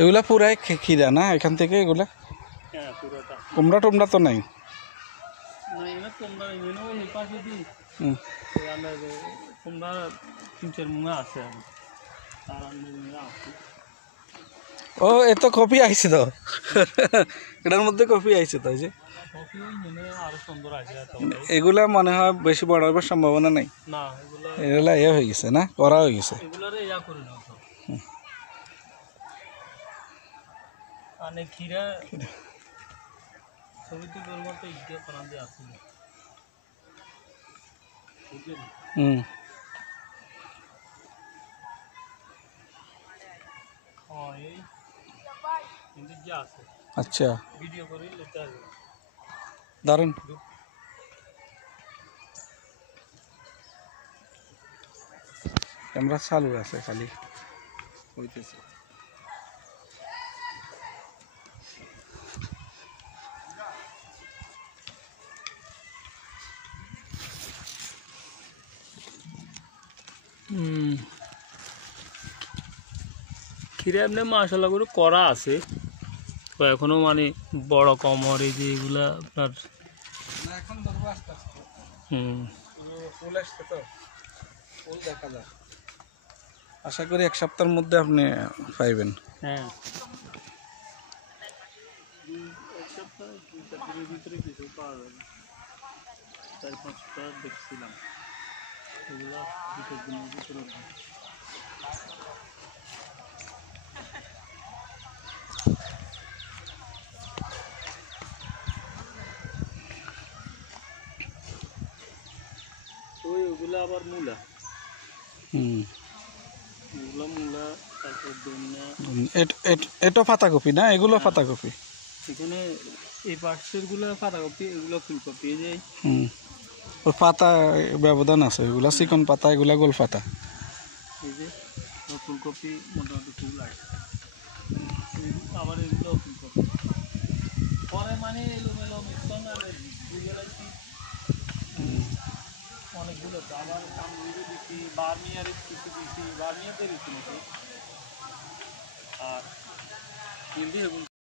এগুলা পুরাই খিরা না এখান থেকে এগুলা? হ্যাঁ পুরোটা। কুমড়া টুমড়া তো নাই? কুমড়া 3-4 মুঙা আছে। ও এত কপি আইছে তো এটার মধ্যে কপি আইছে তো যে আরো সুন্দর আছে। এগুলা মনে হয় বেশি বড় হবার সম্ভাবনা নাই না, এগুলা ইয়ে হয়ে গেছে না, করা হয়ে গেছে। এগুলারে ইয়া করে নাও তো। আনে খিরা ছবিতে তোর মতো ইয়ে করা দিয়ে আছে। হুম এই কিন্তু যা আছে আচ্ছা ভিডিও করে লেতে হবে দারুন। ক্যামেরা চালু আছে খালি হইতেছে। খিরা এমনি মাশাআল্লাহ করে করা আছে তো এখনো মানে বড় কমর এই যে এগুলা আপনার এখন ধরবো আস্তে আস্তে। ফুল আসছে তো, ফুল দেখা যায়। আশা করি 1 সপ্তাহের মধ্যে আপনি পাইবেন। হ্যাঁ 1 সপ্তাহ 2 দিনের ভিতরে কিছু পাওয়া যাবে। 4-5টা দেখছিলাম এগুলা 2 দিনের ভিতরে। ওগুলা আবার মূলা। এগুলো মূলা, তারপর ধনিয়া। এটা পাতাকপি না? এগুলো পাতাকপি। এখানে এই পাশের গুলো পাতাকপি, এগুলো ফুলকপি। এই যে ওই পাতা ব্যবধান আছে, এগুলা চিকন পাতা, এগুলা গোল পাতা। এই যে ফুলকপি মোটামুটি ফুল আছে, আবার এগুলো ফুলকপি। পরে মানে এলোমেলো মিশ্রণ আর অনেকগুলো তো আবার কামড়ে দিচ্ছি, বার্মিয়ারের কিছু দিচ্ছি, বার্মিয়াতে দিচ্ছি নাকি আর হিন্দি